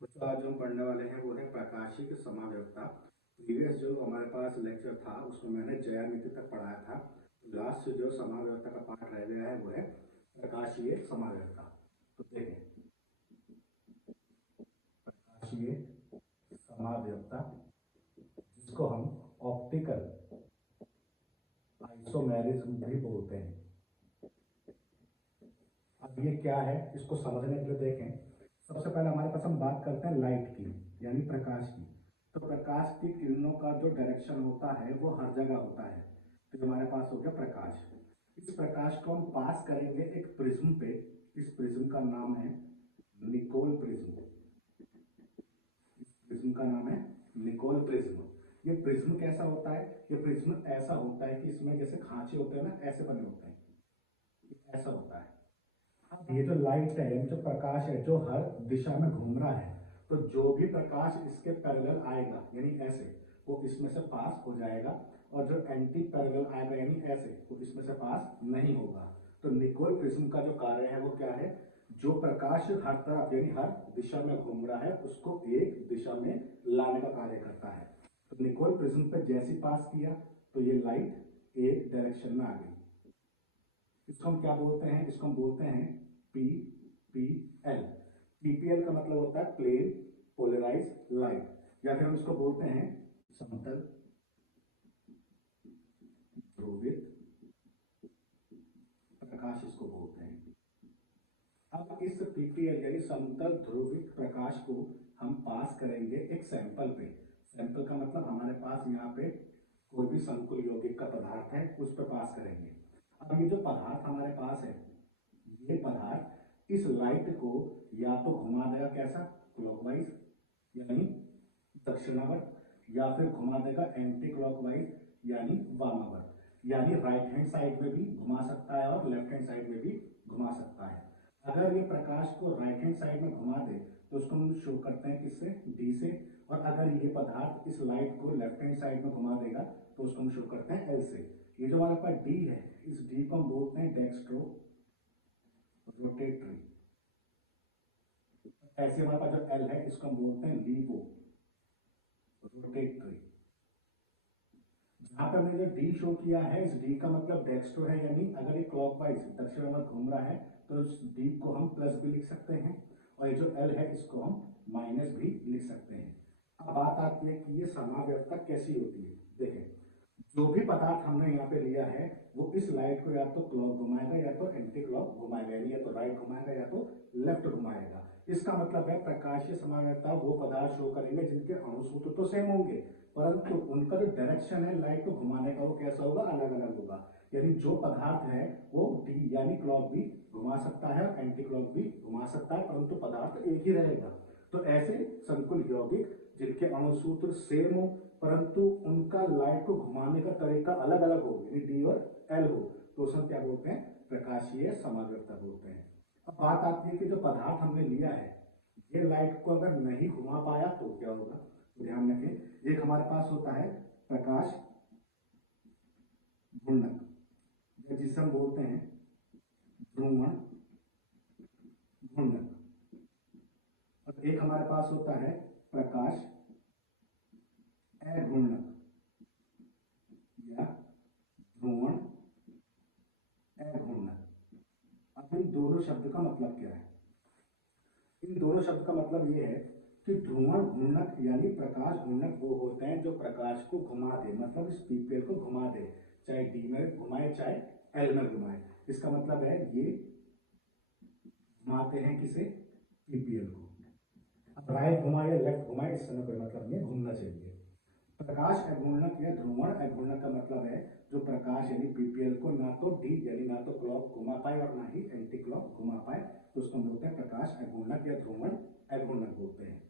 बच्चों आज जो हम पढ़ने वाले हैं वो है प्रकाशिक समाव्यवस्था। प्रीवियस जो हमारे पास लेक्चर था उसमें मैंने ज्यामिति तक पढ़ाया था। लास्ट जो समाव्यवस्था का पार्ट रह गया है वो है प्रकाशीय समाव्यवस्था। तो देखें, प्रकाशीय समाव्यवस्था जिसको हम ऑप्टिकल आइसोमेरिज्म भी बोलते हैं। अब ये क्या है इसको समझने के लिए देखें, सबसे पहले हमारे पास हम बात करते हैं लाइट की, यानी प्रकाश की। तो प्रकाश की किरणों का जो डायरेक्शन होता है वो हर जगह होता है। तो हमारे पास हो गया प्रकाश। इस प्रकाश को हम पास करेंगे एक प्रिज्म पे। इस प्रिज्म का नाम है निकोल प्रिज्म। इस प्रिज्म का नाम है निकोल प्रिज्म। ये प्रिज्म कैसा होता है? ये प्रिज्म ऐसा होता है कि इसमें जैसे खांचे होते हैं ना, ऐसे बने होते हैं, ऐसा होता है। अब ये जो लाइट है, यानी जो प्रकाश है जो हर दिशा में घूम रहा है, तो जो भी प्रकाश इसके पैरेलल आएगा यानी ऐसे, वो इसमें से पास हो जाएगा, और जो एंटी पैरेलल आएगा यानी ऐसे, वो इसमें से पास नहीं होगा। तो निकोल प्रिज्म का जो कार्य है वो क्या है? जो प्रकाश हर तरफ यानी हर दिशा में घूम रहा है उसको एक दिशा में लाने का कार्य करता है। तो निकोल प्रिज्म पे जैसी पास किया तो ये लाइट एक डायरेक्शन में आ गई। इसको हम क्या बोलते हैं? इसको हम बोलते हैं पीपीएल। पीपीएल का मतलब होता है प्लेन पोलराइज लाइट, या फिर हम इसको बोलते हैं समतल ध्रुवित प्रकाश, इसको बोलते हैं। अब इस पीपीएल यानी समतल ध्रुवित प्रकाश को हम पास करेंगे एक सैंपल पे। सैंपल का मतलब हमारे पास यहाँ पे कोई भी संकुल यौगिक का पदार्थ है, उस पर पास करेंगे। अब ये जो पदार्थ हमारे पास है, ये पदार्थ इस लाइट को या तो घुमा देगा कैसा, क्लॉकवाइज यानी दक्षिणावर्त, या फिर घुमा देगा एंटी क्लॉकवाइज यानी वामावर्त। यानी राइट हैंड साइड में भी घुमा सकता है और लेफ्ट हैंड साइड में भी घुमा सकता है। अगर ये प्रकाश को राइट हैंड साइड में घुमा दे तो उसको हम शो करते हैं किससे? डी से। और अगर ये पदार्थ इस लाइट को लेफ्ट हैंड साइड में घुमा देगा तो उसको हम शो करते हैं एल से। ये जो हमारे पास डी है, इस डी को हम बोलते हैं डेक्स्ट्रो रोटेटरी। ऐसे हमारे पास जो एल है इसको हम बोलते हैं लीवो रोटेटरी। जहां पे हमने जो डी शो किया है, इस डी का मतलब डेक्स्ट्रो है, यानी अगर ये क्लॉकवाइज दक्षिणावर्त घूम रहा है तो इस डी को हम प्लस भी लिख सकते हैं, और ये जो एल है इसको हम माइनस भी लिख सकते हैं। अब बात आती है कि ये समाव्यवस्था कैसी होती है। देखें, जो भी पदार्थ हमने यहाँ पे लिया है वो इस लाइट को या तो क्लॉक घुमाएगा या तो एंटी क्लॉक घुमाएगा, यानी या तो राइट घुमाएगा या तो लेफ्ट घुमाएगा। इसका मतलब है प्रकाशीय समाव्यवस्था वो पदार्थ शो करेंगे जिनके अणु सूत्र तो सेम होंगे, परंतु उनका जो डायरेक्शन है लाइट को घुमाने का वो कैसा होगा? अलग अलग होगा। यानी जो पदार्थ है वो डी यानी क्लॉक भी घुमा सकता है और एंटी क्लॉक भी घुमा सकता है, परंतु पदार्थ एक ही रहेगा। तो ऐसे संकुल यौगिक जिनके अणु सूत्र सेम हो परंतु उनका लाइट को घुमाने का तरीका अलग अलग हो, यानी डी और एल हो, तो उसे क्या बोलते हैं? प्रकाशीय समाव्यवस्था बोलते हैं। अब बात आती है कि जो पदार्थ हमने लिया है ये लाइट को अगर नहीं घुमा पाया तो क्या होगा? तो ध्यान रखें, एक हमारे पास होता है प्रकाश घूर्णक, जिसे हम बोलते हैं ध्रुवण घूर्णक, और एक हमारे पास होता है प्रकाश अघूर्णक या ध्रुवण अघूर्णक। अब इन दोनों शब्द का मतलब क्या है? इन दोनों शब्द का मतलब ये है कि ध्रुवण घूर्णक यानी प्रकाश घूर्णक वो होते हैं जो प्रकाश को घुमा दे, मतलब इस पीपीएल को घुमा दे, चाहे डी में घुमाए चाहे एल में घुमाए। इसका मतलब है ये घुमाते हैं किसे? पीपीएल को। अब राइट घुमाए या लेफ्ट घुमाए इससे कोई मतलब नहीं, घूमना चाहिए। प्रकाश अघूर्णक या ध्रुवण अघूर्णक का मतलब है जो प्रकाश यानी पीपीएल को ना तो डी यानी ना तो क्लॉक घुमा पाए और ना ही एंटी क्लॉक घुमा पाए, तो उसको बोलते हैं प्रकाश अघूर्णक या ध्रुवण अघूर्णक बोलते हैं।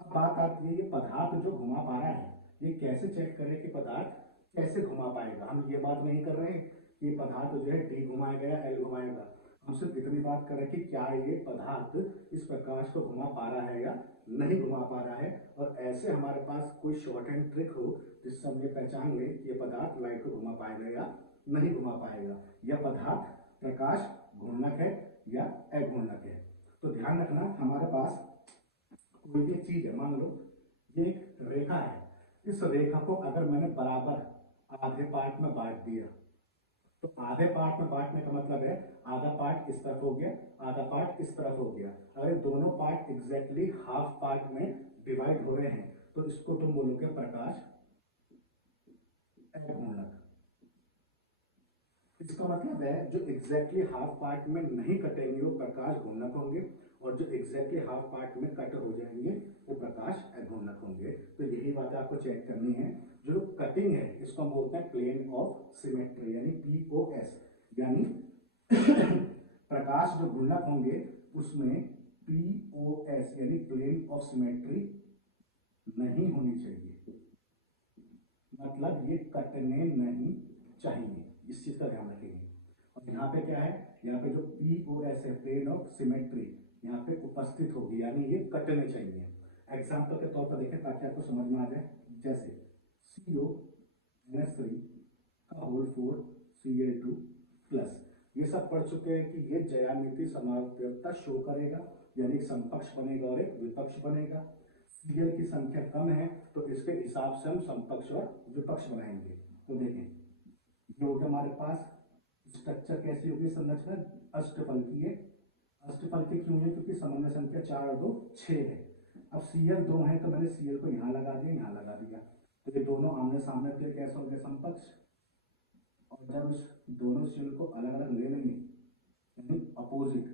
अब बात आती है ये पदार्थ जो घुमा पा रहा है ये कैसे चेक करें कि पदार्थ कैसे घुमा पाएगा। हम ये बात नहीं कर रहे हैं कि पदार्थ जो है डी घुमाएगा या एल घुमाएगा, हम सिर्फ इतनी बात कर रहे हैं कि क्या ये पदार्थ इस प्रकाश को घुमा पा रहा है या नहीं घुमा पा रहा है। और ऐसे हमारे पास कोई शॉर्ट हैंड ट्रिक हो जिससे हम ये पहचान ले कि ये पदार्थ लाइट को घुमा पाएगा या नहीं घुमा पाएगा, यह पदार्थ प्रकाश घूर्णक है या अघूर्णक है। तो ध्यान रखना, हमारे पास कोई भी चीज है, मान लो ये एक रेखा है, इस रेखा को अगर मैंने बराबर आधे पार्ट में बांट दिया, तो आधे पार्ट में बांटने का मतलब है आधा पार्ट इस तरफ हो गया, आधा पार्ट इस तरफ हो गया। अगर दोनों पार्ट एग्जैक्टली हाफ पार्ट में डिवाइड हो रहे हैं तो इसको तुम बोलोगे प्रकाश अघूर्णक। इसका मतलब है जो एग्जैक्टली हाफ पार्ट में नहीं कटेंगे वो प्रकाश घूर्णक होंगे, और जो एग्जैक्टली हाफ पार्ट में कट हो जाएंगे वो प्रकाश अघूर्णक होंगे। तो यही बात आपको चेक करनी है। जो कटिंग है इसको हम बोलते हैं प्लेन ऑफ सिमेट्री यानी POS, यानी प्रकाश जो घूर्णक होंगे उसमें POS यानी प्लेन ऑफ सिमेट्री नहीं होनी चाहिए, मतलब ये कटने नहीं चाहिए, इस चीज का ध्यान रखेंगे। और यहाँ पे क्या है, यहाँ पे जो POS है प्लेन ऑफ सिमेट्री यहाँ पे उपस्थित होगी, यानी ये कटने चाहिए। एग्जाम्पल के तौर पर देखें ताकि आपको समझ में आ जाए, जैसे CONS3 का होल 4 Cl2 प्लस, ये सब पढ़ चुके हैं कि ये ज्यामितीय समावयवता शो करेगा, यानी एक समकक्ष बनेगा और एक विपक्ष बनेगा। Cl की संख्या कम है तो इसके हिसाब से हम समकक्ष और विपक्ष बनाएंगे। तो देखें ये हो गया हमारे पास स्ट्रक्चर, कैसी होगी संरचना, अष्टफलकीय है। अष्टफलकीय क्यों है, क्योंकि समन्वय संख्या 4 और 2 6 है। अब Cl 2 है तो मैंने Cl को यहाँ लगा दिया, यहाँ लगा दिया, तो ये दोनों आमने सामने तो कैसे हो गए समकक्ष। और जब इस दोनों सेल को अलग अलग ले लेंगे यानी अपोजिट,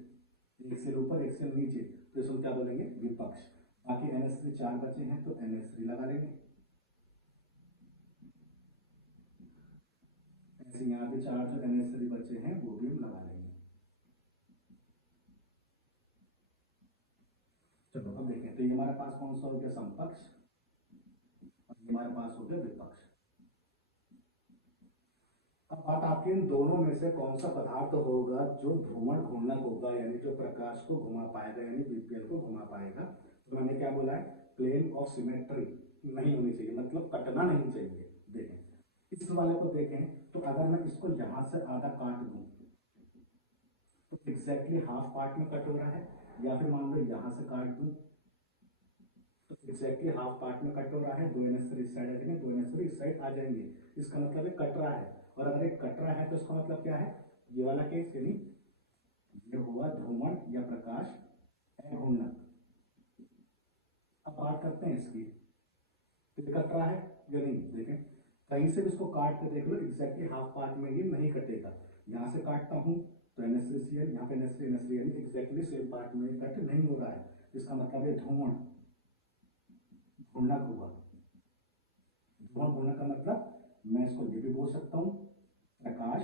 एक सेल ऊपर एक सेल नीचे, तो इसको क्या बोलेंगे विपक्ष। बाकी NH3 4 बचे हैं तो NH3 लगा लेंगे, ऐसे यहाँ पे 4 जो NH3 बचे हैं वो भी हम लगा लेंगे। चलो अब देखें, तो ये हमारे पास कौन सा हो गया समकक्ष और ये हमारे पास हो गया विपक्ष। अब बात आपकी इन दोनों में से कौन सा पदार्थ होगा जो ध्रुवण घूर्णक होगा, यानी जो प्रकाश को घुमा पाएगा, यानी BPL को घुमा पाएगा। तो मैंने क्या बोला है, प्लेन ऑफ सिमेट्री नहीं होनी चाहिए, मतलब कटना नहीं चाहिए। देखें इस वाले को देखें, तो अगर मैं इसको यहां से आधा काट दूं तो एग्जैक्टली हाफ पार्ट में कट हो रहा है, या फिर मान लो यहां से काट दूं तो एग्जैक्टली हाफ पार्ट में कट हो रहा है, 2 NH3 इस साइड आ जाएंगे, 2 NH3 इस साइड आ जाएंगे, इसका मतलब है कट रहा है। और अगर एक कट रहा है तो इसका मतलब क्या है, ये वाला केस, यानी ये हुआ ध्रुवण या प्रकाश अघूर्णक। अब बात करते हैं इसकी, तो ये कट रहा है या नहीं, देखें कहीं से भी इसको काट के देख लो, एग्जैक्टली हाफ पार्ट में ये नहीं कटेगा। यहां से काटता हूं तो NH3Cl, यहाँ पे NH3 यानी एग्जैक्टली सेम पार्ट में कट नहीं हो रहा है, इसका मतलब है ध्रुवण घूर्णक हुआ। ध्रुवण घूर्णक का मतलब मैं इसको ये भी बोल सकता हूं प्रकाश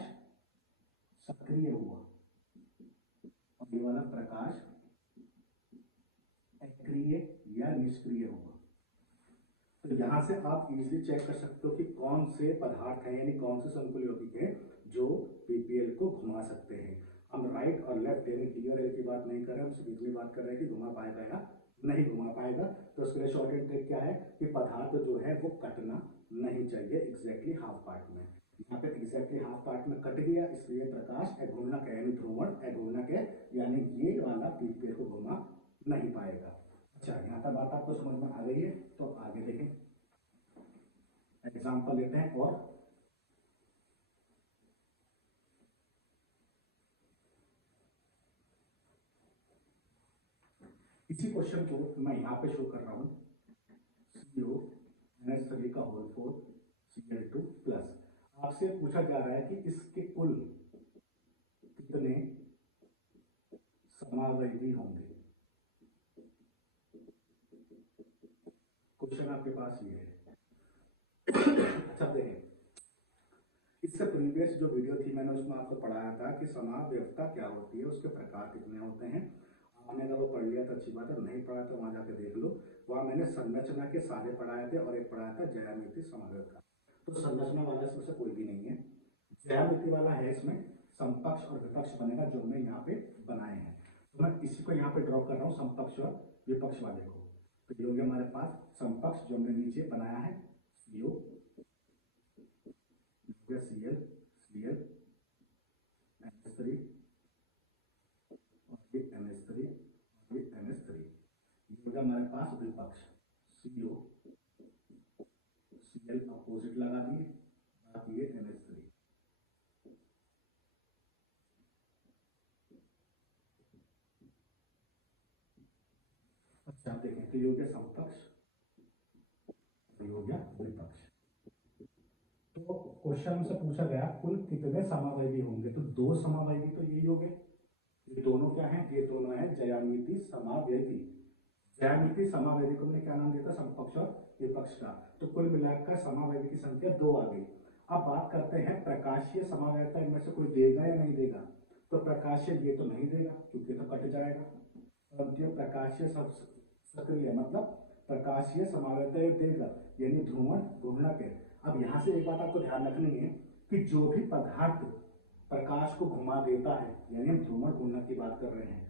सक्रिय हुआ, और ये वाला प्रकाश अक्रिय या निष्क्रिय हुआ। तो यहां से आप इजीली चेक कर सकते हो कि कौन से पदार्थ हैं, यानी कौन से संकुल यौगिक हैं जो PPL को घुमा सकते हैं। हम राइट और लेफ्ट यानी D और L की बात नहीं कर रहे, हम सिर्फ इतनी बात कर रहे हैं कि घुमा पाएगा या नहीं घुमा पाएगा। तो उसके लिए शॉर्ट एंड ट्रिक क्या है कि पदार्थ जो है वो कटना नहीं चाहिए एग्जैक्टली हाफ पार्ट में। यहाँ पे एग्जैक्टली हाफ पार्ट में कट गया, इसलिए प्रकाश अघूर्णक है, यानी ध्रुवण अघूर्णक है, यानी ये वाला PPL को घुमा नहीं पाएगा। अच्छा, यहाँ तक बात आपको समझ में आ गई है, तो आगे देखें, एग्जाम्पल लेते हैं। और इसी क्वेश्चन को मैं यहाँ पे शो कर रहा हूँ, CONH3 का होल 4 Cl2 प्लस। आपसे पूछा जा रहा है कि इसके कुल कितने समावयवी होंगे। क्वेश्चन आपके पास ये है। अच्छा देखें, इससे प्रीवियस जो वीडियो थी मैंने उसमें आपको पढ़ाया था कि समावयवता क्या होती है, उसके प्रकार कितने होते हैं। आपने अगर वो पढ़ लिया तो अच्छी बात है, नहीं पढ़ा तो वहां जाके देख लो, वहां मैंने संरचना के सारे पढ़ाए थे और एक पढ़ाया था ज्यामिति समावयवता। तो संरचना वाला इसमें से कोई भी नहीं है, ज्यामिति वाला है, इसमें समकक्ष और विपक्ष बनेगा जो हमने यहाँ पे बनाए हैं। तो मैं इसी को यहाँ पे ड्रॉ कर रहा हूँ, समकक्ष और विपक्ष वाले को। तो ये हो गया हमारे पास समकक्ष जो हमने नीचे बनाया है, CO Cl Cl NH3 और ये NH3 और ये NH3, ये हो गया हमारे पास विपक्ष CO, Cl अपोजिट लगा दिए, बाकी ये NH3। अच्छा देखें तो ये हो गया समपक्ष, ये हो गया विपक्ष। तो क्वेश्चन से पूछा गया कुल कितने समावयवी होंगे, तो दो समावयवी तो यही हो गए, ये दोनों क्या हैं, ये दोनों हैं ज्यामिति समावयवी। ज्यामिति समावयवी को हमने क्या नाम दिया था, समपक्ष और विपक्ष का। तो कुल मिलाकर समावयवी की संख्या 2 आ गई। अब बात करते हैं प्रकाशीय समावयवता, इनमें से कोई देगा या नहीं देगा, तो प्रकाशीय ये तो नहीं देगा क्योंकि तो कट जाएगा, परंतु ये प्रकाशीय सक्रिय मतलब प्रकाशीय समावयवता देगा, यानी ध्रुवण घूर्णक है। अब यहाँ से एक बात आपको ध्यान रखनी है कि जो भी पदार्थ प्रकाश को घुमा देता है, यानी हम ध्रुवण घूर्णक की बात कर रहे हैं,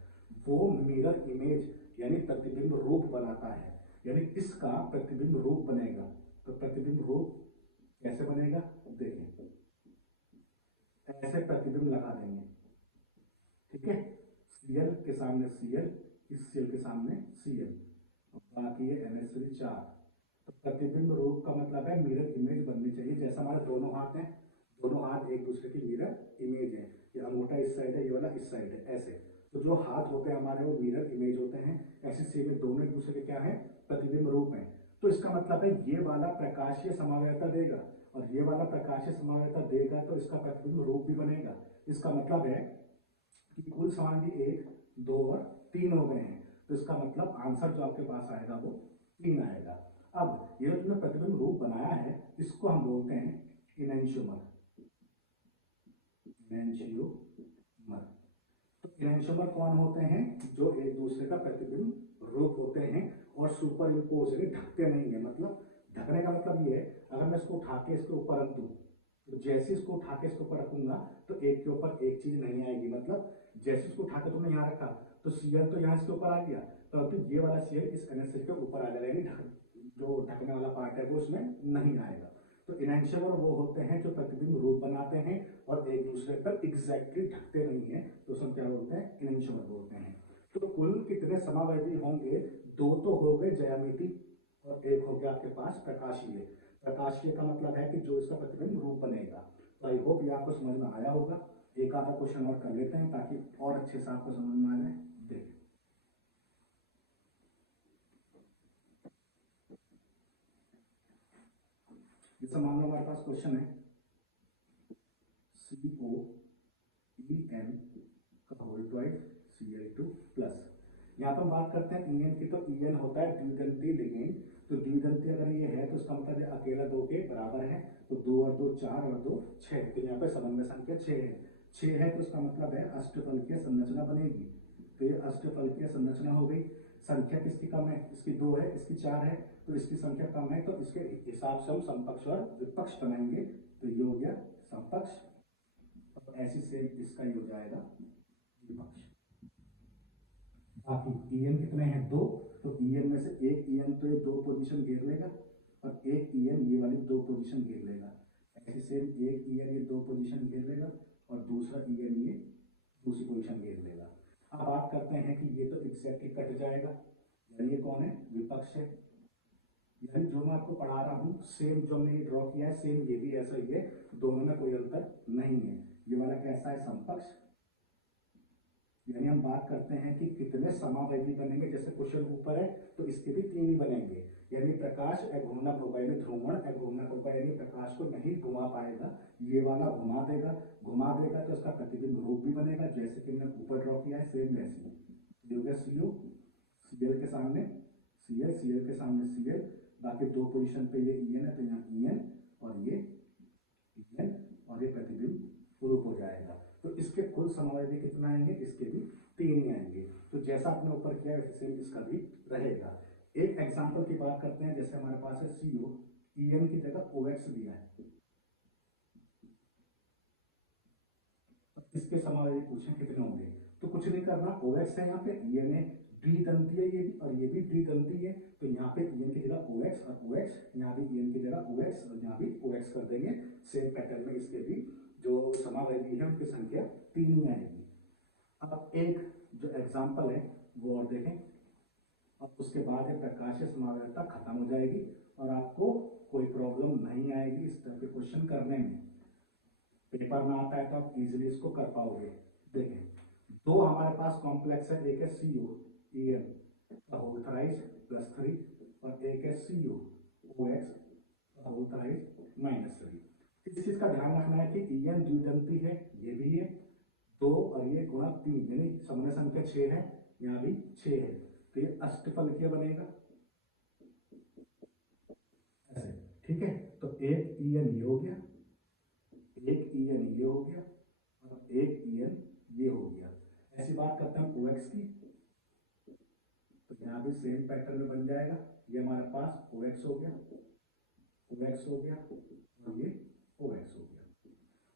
वो मिरर इमेज यानी प्रतिबिंब रूप बनाता है, यानी इसका प्रतिबिंब रूप बनेगा। तो प्रतिबिंब रूप कैसे बनेगा, देखें ऐसे प्रतिबिंब लगा देंगे, ठीक है, Cl के सामने Cl, इस Cl के सामने Cl, बाकी है NH3 4। तो प्रतिबिंब रूप का मतलब है मिरर इमेज बननी चाहिए, जैसा हमारे दोनों हाथ हैं, दोनों हाथ एक दूसरे की मिरर इमेज है, ये अंगूठा इस साइड है, ये वाला इस साइड है, ऐसे। तो जो हाथ होते हैं हमारे वो मिरर इमेज होते हैं, ऐसे सेम दोनों एक दूसरे के क्या है, प्रतिबिंब रूप है। तो इसका मतलब है ये वाला प्रकाशीय समावयवता देगा और ये वाला प्रकाशीय समावयवता देगा, तो इसका प्रतिबिंब रूप भी बनेगा। इसका मतलब है कि कुल समावयवी 1, 2 और 3 हो गए हैं, तो इसका मतलब आंसर जो आपके पास आएगा वो 3 आएगा। अब ये जो तुमने प्रतिबिंब रूप बनाया है, इसको हम बोलते हैं इनैंशियोमर। इनैंशियोमर, तो इनैंशियोमर कौन होते हैं, जो एक दूसरे का प्रतिबिंब रूप होते हैं और सुपर इम्पोज यानी ढकते नहीं है। मतलब ढकने का मतलब ये है, अगर मैं इसको उठा के इसके ऊपर रख दूं, तो जैसे इसको उठा के इसके ऊपर रखूंगा तो एक के ऊपर एक चीज नहीं आएगी। मतलब जैसे इसको उठा के तुमने यहाँ रखा तो Cl तो यहाँ इसके ऊपर आ गया, परंतु ये वाला Cl इस NH3 के ऊपर आ जाएगा, यानी जो ढकने वाला पार्ट है वो उसमें नहीं आएगा। तो इनैंशियोमर वो होते हैं जो प्रतिबिंब रूप बनाते हैं और एक दूसरे पर एग्जैक्टली ढकते नहीं है, तो सब क्या बोलते हैं, इनैंशियोमर बोलते हैं। तो कुल कितने समावयवी होंगे, 2 तो हो गए ज्यामिति और एक हो गया आपके पास प्रकाशीय। प्रकाशीय का मतलब है कि जो इसका प्रतिबिंब रूप बनेगा। तो आई होप ये आपको समझ में आया होगा। एक आधा क्वेश्चन और कर लेते हैं ताकि और अच्छे से आपको समझ में आ जाए। देखिए जैसे मान लो हमारे पास क्वेश्चन है COEN का होल ट्वाइस Cl2 प्लस। यहाँ पर बात करते हैं EN की, तो EN होता है द्विदंती लिगेंड। तो द्विदंती अगर ये है तो इसका मतलब अकेला 2 के बराबर है, तो 2 और 2 4 और 2 6, तो यहाँ पे समन्वय संख्या 6 है। 6 है तो इसका मतलब है अष्टफलकीय संरचना बनेगी। तो ये अष्टफलकीय संरचना हो गई। संख्या किसकी कम है, इसकी 2 है, इसकी 4 है, तो इसकी संख्या कम है, तो इसके हिसाब से हम समपक्ष और विपक्ष बनाएंगे। तो ये हो गया समपक्ष और ऐसी सेम इसका ही हो जाएगा विपक्ष। बाकी EN कितने हैं, 2, तो EN में से एक EN तो ये 2 पोजीशन घेर लेगा और एक EN ये वाली 2 पोजीशन घेर लेगा। ऐसे सेम एक EN ये 2 पोजीशन घेर लेगा और दूसरा EN ये दूसरी पोजीशन घेर लेगा। अब बात करते हैं कि ये तो एग्जैक्टली कट जाएगा, यानी ये कौन है, विपक्ष है। यानी जो मैं आपको पढ़ा रहा हूँ सेम जो हमने ड्रॉ किया है सेम ये भी ऐसा ही है, दोनों में कोई अंतर नहीं है। ये वाला कैसा है, समपक्ष। यानी हम बात करते हैं कि कितने समावयवी बनेंगे, जैसे क्वेश्चन ऊपर है तो इसके भी 3 ही बनेंगे, यानी प्रकाश अघूर्णक होगा, यानी ध्रुवण अघूर्णक होगा, यानी प्रकाश को नहीं घुमा पाएगा, ये वाला घुमा देगा। घुमा देगा तो इसका प्रतिबिंब रूप भी बनेगा, जैसे कि हमने ऊपर ड्रॉ किया है सेम वैसे ही हो गया CO, Cl के सामने Cl, Cl के सामने Cl, बाकी 2 पोजीशन पे ये EN है तो यहाँ EN और ये EN और ये प्रतिबिंब रूप हो जाएगा। तो इसके कुल समावयवी कितना आएंगे, इसके भी 3 ही आएंगे। तो जैसा आपने ऊपर किया है सेम इसका भी रहेगा। एक एग्जांपल की बात करते हैं, जैसे हमारे पास है CO, EN की जगह OX दिया है, तो इसके समावयवी पूछें कितने होंगे, तो कुछ नहीं करना, OX है यहाँ पे, EN है, द्विदंती है ये भी और ये भी द्विदंती है, तो यहाँ पे EN की जगह OX और OX, यहाँ भी EN की जगह OX और यहाँ भी OX कर देंगे। सेम पैटर्न में इसके भी जो समावयवी है उनकी संख्या 3 ही आएगी। अब एक जो एग्जांपल है वो और देखें, अब उसके बाद ये प्रकाशीय समावृतता खत्म हो जाएगी और आपको कोई प्रॉब्लम नहीं आएगी इस तरह के क्वेश्चन करने में। पेपर में आता है तो आप इजीली इसको कर पाओगे। देखें, दो हमारे पास कॉम्प्लेक्स है, एक है CO EN होल थ्राइस +3 और एक है CO OX होल थ्राइस -3। इस चीज का ध्यान रखना है कि EN द्विदंती है, ये भी है 2 और ये गुणा 3 यानी समन्वय संख्या 6 है, यहाँ भी 6 है, तो ये अष्टफलकीय बनेगा ऐसे। ठीक है, तो एक EN ये हो गया, एक EN ये हो गया और एक EN ये हो गया। ऐसी बात करते हैं OX की, तो यहाँ भी सेम पैटर्न में बन जाएगा। ये हमारे पास OX हो गया, OX हो गया और ये OX हो गया।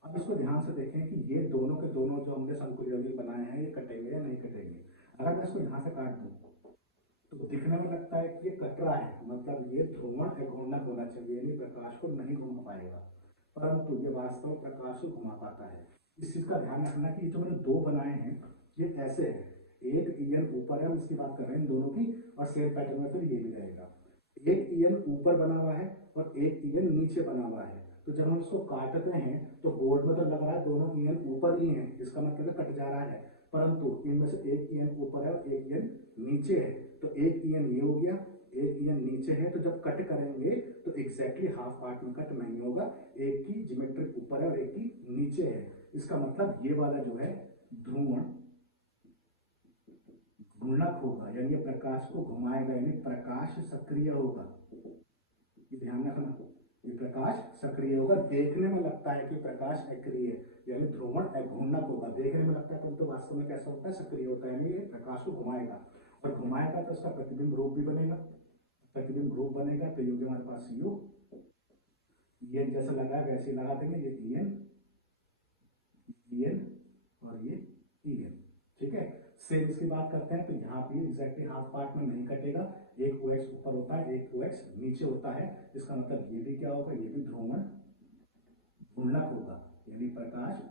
अब इसको ध्यान से देखें कि ये दोनों के दोनों जो हमने शंकु यौगिक बनाए हैं ये कटेंगे या नहीं कटेंगे। अगर मैं इसको यहाँ से काट दूं तो दिखने में लगता है कि ये कट रहा है, मतलब ये ध्रुवण अघूर्णक होना चाहिए, यानी प्रकाश को नहीं घुमा पाएगा, परंतु ये वास्तव में प्रकाश को घुमा पाता है। इस चीज का ध्यान रखना कि ये जो मैंने दो बनाए हैं ये ऐसे है, एक EN ऊपर है, हम इसकी बात कर रहे हैं इन दोनों की, और सेम पैटर्न में फिर ये भी रहेगा। एक EN ऊपर बना हुआ है और एक EN नीचे बना हुआ है, तो जब हम इसको काटते हैं तो बोर्ड में तो लग रहा है दोनों EN ऊपर ही हैं, इसका मतलब कट जा रहा है, परंतु इनमें से एक EN ऊपर है और एक EN नीचे है। तो एक EN ये हो गया, एक EN नीचे है, तो जब कट करेंगे तो एग्जैक्टली हाफ पार्ट में कट नहीं होगा, एक की ज्योमेट्रिक ऊपर है और एक की नीचे है। इसका मतलब ये वाला जो है ध्रुवण घूर्णक होगा, यानी प्रकाश को घुमाएगा, यानी प्रकाश सक्रिय होगा। ये ध्यान रखना, ये प्रकाश सक्रिय होगा। देखने में लगता है कि प्रकाश अक्रिय यानी ध्रुवण अघूर्णक होगा, देखने में लगता है, परंतु वास्तव में कैसा होता है, सक्रिय होता है, यानी ये प्रकाश को घुमाएगा और घुमाएगा तो इसका प्रतिबिंब रूप भी बनेगा, प्रतिबिंब रूप बनेगा तो ये हमारे पास CO EN जैसा लगा है वैसे लगा देंगे, ये EN और ये EN। ठीक है, सेम इसकी बात करते हैं तो यहाँ पे एग्जैक्टली हाफ पार्ट में नहीं कटेगा, एक OX ऊपर होता है एक OX नीचे होता है। इसका मतलब ये भी क्या होगा, ये भी ध्रुवण घूर्णक होगा, यानी प्रकाश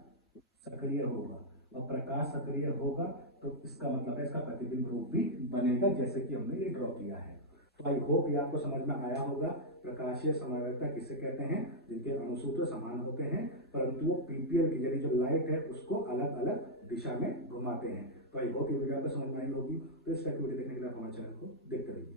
सक्रिय होगा, और प्रकाश सक्रिय होगा तो इसका मतलब है इसका प्रतिबिंब रूप भी बनेगा, जैसे कि हमने ये ड्रॉ किया है। तो आई होप ये आपको समझ में आया होगा। प्रकाशीय समवर्तता किसे कहते हैं, जिनके अणुसूत्र समान होते हैं परंतु वो PPL की यानी जो लाइट है उसको अलग अलग दिशा में घुमाते हैं। तो आई होप ये वीडियो आपको समझ में आई होगी। तो इस टाइप की वीडियो देखने के लिए आप हमारे चैनल को देखते रहिए।